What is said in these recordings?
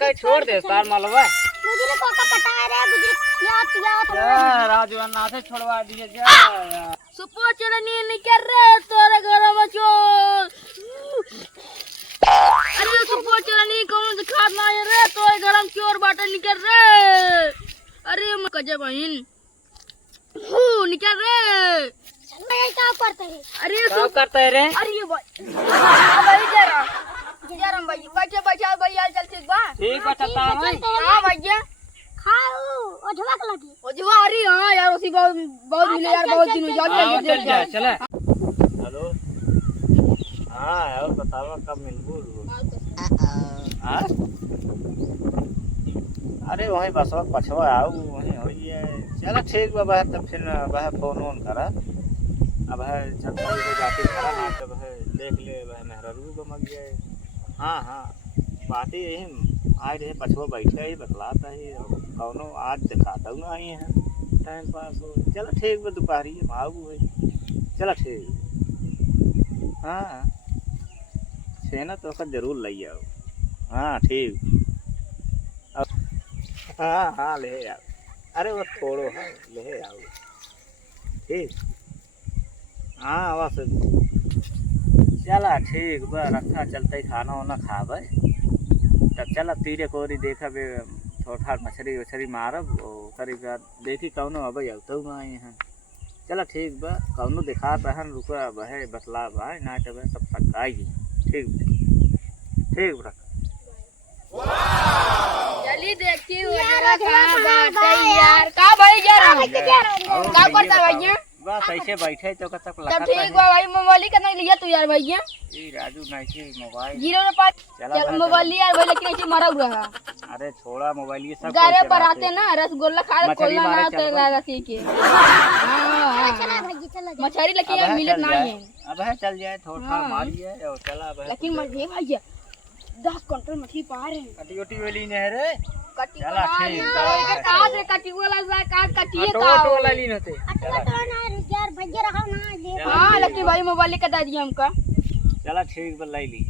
कहीं छोड़ दे तार मालवा गुजरी को का पटा रे गुजरी या राजू अन्ना से छोड़वा दिए जा सुपो चलनी निकर रे तोरे घर में चोर अरे सुपो चलनी कौन दिखात ना रे तोरे घर में चोर बाटा निकर रे अरे कजे बहन निकल रे मैं क्या करते है अरे क्या करते है रे अरे भाई जरा जरा भाई बैठे बैठे भैया चल ठीक बा ठीक बताता है हां भैया खाओ ओझवा के लगी ओझवा अरे हां यार उसी बहुत मिले यार बहुत दिन हो चल चले हेलो हां और बतावा कब मिलबू हां अरे वही बसवा पछवा आऊ वही होई है चलो ठीक बाबा तब फिर वह फोन ऑन करा अब है चलता है जाके करा ना तब है देख ले वह मेहरारू को मग गए हां हां बात ही यही आज रहे पछवा बैठे ही बतलाता है कौनो आज दिखाता हूं आई है टाइम पास हो चलो ठीक बा दोपहरी आऊ है चलो ठीक हां छेना तो का जरूर ले आओ हां ठीक हाँ हाँ ले यार अरे वो थोड़ो है ले आओ ठीक हाँ बस चला ठीक बा रखा चलते खाना वाना खावे तब चला तीरे कोरी देखा बे थोड़ा मछली वछली मारब करीब देखी कौनो अब तो आए हैं चला ठीक बा कौनो दिखा रहन रुका बहे बतला भाई ना तब सब सकाई ठीक ठीक रख चली देखती हूँ जरा कहाँ बैठे यार कहाँ भाई जरा कहाँ करता भैया बस ऐसे बैठे तो कब तक तब ठीक बा भाई मोबाइल कितना लिया तू यार भैया ये राजू नहीं मोबाइल 0 चल मोबाइल यार भाई लेकिन ऐसे मरा हुआ है अरे छोड़ा मोबाइल ये सब गारे पर आते ना रसगुल्ला खा रहे कोल्ला ना तो रसी के चला भाई चला मछली लेके यार मिलत नहीं है अब है चल जाए थोड़ा मारिए और चला अब लेकिन मजे भैया 10 क्विंटल मछली पा रहे हैं कटी ओटी वाली ने है रे कटी चला ठीक काट रे कटी वाला काटिए तो का तो वाला लीन होते अटवा तो ना यार भैया रखो ना ले हां लेकिन भाई मोबाइल का दे दिया हमका चला ठीक बल्लाई ली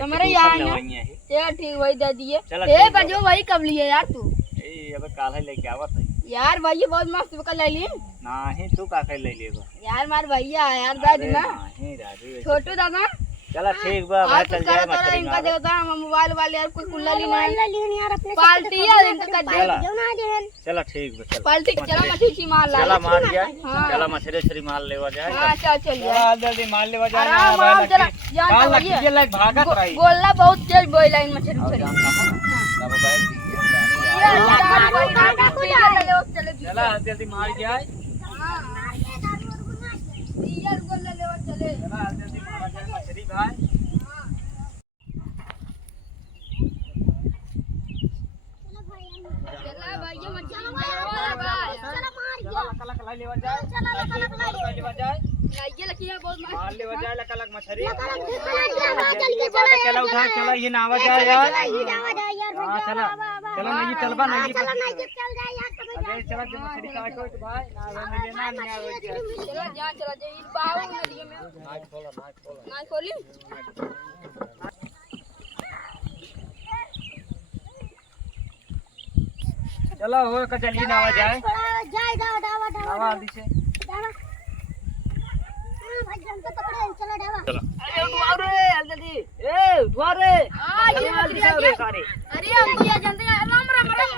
तो मेरे यहाँ है यार ठीक भाई दे दिए ए बजो भाई कब लिए यार तू ए अब काल है लेके आवत है यार भाई बहुत मस्त बका ले ली नहीं तू का कर ले लेबा यार मार भैया यार दादी ना नहीं राजू छोटू दादा चला ठीक बा भाई चल जाए मछली इनका देखो मोबाइल वाले यार कुछ कुल्ला ली मोबाइल लेनी यार अपने पार्टी यार इनका कर दे जो ना देन चला ठीक बा चल पार्टी चला मछली मार ला चला मार जाए चला मछली छरी मार लेवा जाए हां चल चला जल्दी मार लेवा जाए आराम आराम चला जान भैया ये लाइक भागत रही गोलना बहुत तेज बोई लाइन मछली छरी चला जल्दी मार जाए हां यार गोलना लेवा चले चला जल्दी मार जाए मछली भाई चला भैया मछली मार भाई चला मार गया कलक लाई लेवा जाए चला कलक लाई लेवा जाए ये लकिया बहुत मार लेवा जाए कलक मछली जल्दी चला चला उठा चला ये नावा जाए यार यार हां चला चलो नहीं चलबा नहीं चला नहीं चल जाए यार अरे चला जो मछली काटो तो भाई ना मिले ना नहीं आवे चला जा चला जा इस बाऊ नदी में ना खोली चलो हो का चलिए नावा जाए जाए डावा नावा जल्दी से डावा हां भाई हम तो पकड़े चलो डावा अरे उठवा रे जल्दी ए उठवा रे ये मछली सारे अरे हमको ये जानते हैं राम राम राम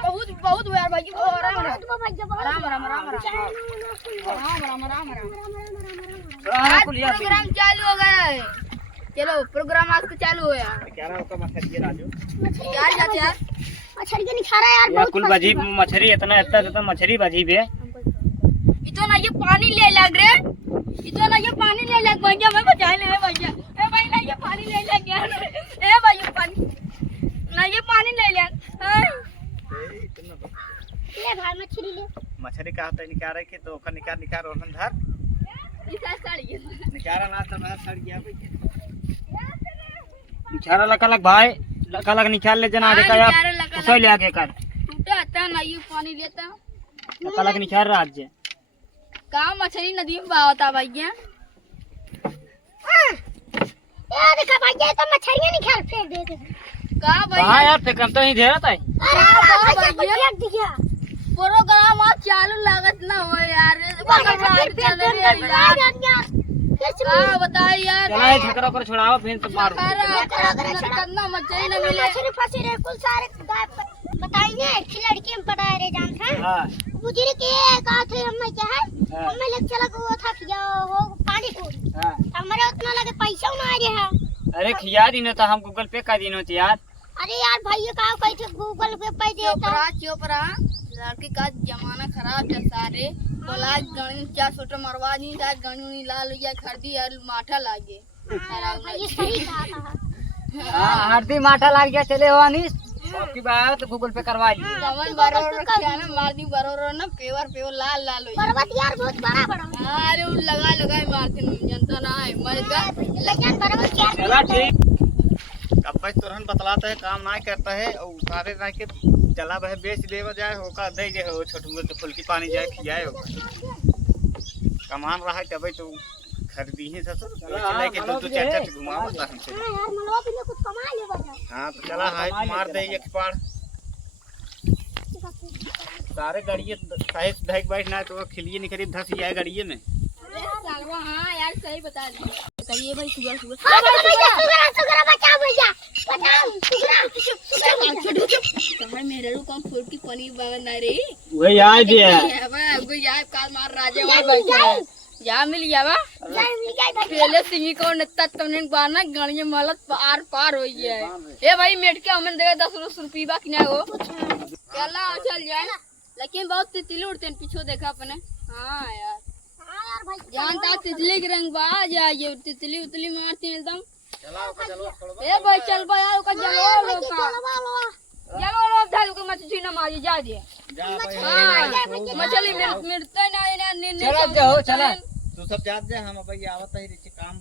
बहुत यार भाई राम राम राम राम राम राम प्रोग्राम चालू हो गया है चलो प्रोग्राम आज का चालू हो यार क्या रहा होगा मछली राजू यार जाते यार मछली के निखारा यार या कुल बजी मछली इतना मछली बजी बे इतो ना ये पानी ले लग रे इतो ना ये पानी ले लग भैया मैं बचा ले भैया ए भाई ना ये पानी ले लग यार ए भाई पानी ना ये पानी ले ले ले भाई मछली ले मछली का होता है निकाल के तो ओखर निकाल और धर इसा सड़ गया निकारा ना तो मैं सड़ गया भाई निकारा लक भाई लक निकाल ले जना देखा यार उसे ले आके कर टूटा था ना ये पानी लेता लक निकाल रहा आज कहाँ मछली नदी में बहावता भैया ये देखा भैया तो मछलियां निकाल फेंक देते का भैया हाँ यार ते कम तो ही धेरा ताई अरे भैया भैया दिखा प्रोग्राम आज चालू लागत ना हो यार का बताए यार चला ये झकरा पर छोड़ाओ फिर तो मारो करना मत चाहिए ना मिले सिर्फ फंसे कुल सारे बताइए लड़की में पढ़ा रहे जान था हाँ बुजुर्ग के कहा थे हम क्या है हमें लग चला वो था कि वो पानी को हाँ हमारे उतना लगे पैसा ना आ रहा है अरे खिया दिन तो हम गूगल पे का दिन होती यार अरे यार भैया कहा कैसे गूगल पे पैसे देता चोपरा लड़की का जमाना खराब है सारे बोला गणी क्या सोटो मरवा नहीं था गणी लाल या खरीदी यार माठा लागे ये सही कहा था हाँ हरदी माठा लाग गया चले हो अनीस आपकी बात तो गूगल पे करवा दी कमल बरोर रखिया ना मारदी बरोर ना पेवर लाल लाल हो पर्वत यार बहुत बड़ा बड़ा अरे वो लगा मारते नहीं जनता ना है मर गया लेकिन पर्वत क्या चला ठीक अब भाई तुरंत बतलाता है काम ना करता है और सारे ना के चला भाई बेच देवा जाए होका दे जे हो छोटू मोटे फुल्की पानी जाए खियाए होगा कमान रहा है तभी तो खरीदी ही ससुर चले के दो चार चार घुमाओ ता हमसे हां यार मनवा भी कुछ कमा ले बजा हां तो चला हाय मार दे एक पाड़ सारे गाड़िए साइज ढाई बाइट ना तो खिलिए नहीं खरीद धस जाए गाड़िए में हाँ यार सही बता दी कहिए भाई सुगर हां भैया सुगर बचा भैया सुगर मेरे को कम फूल की पनीर बना रे वही आज है वो यार काल मार राजा वहां बैठा है या मिल जावा पहले सिंगी को नत्ता तुमने बाना गणिये मलत पार हो गया है ए भाई मेट के हमें दे 10 रुपये बाकी ना हो चला चल जाए लेकिन बहुत तितली उड़ते हैं पीछे देखा अपने हाँ यार जानता तितली के रंग बाज ये तितली उतली मारती है एकदम ए भाई चल भाई यार का जलो जलो धाल को मछली न मारी जा दे मछली मिलते ना चला जाओ चला तू सब जात जा हम भाई आवत है काम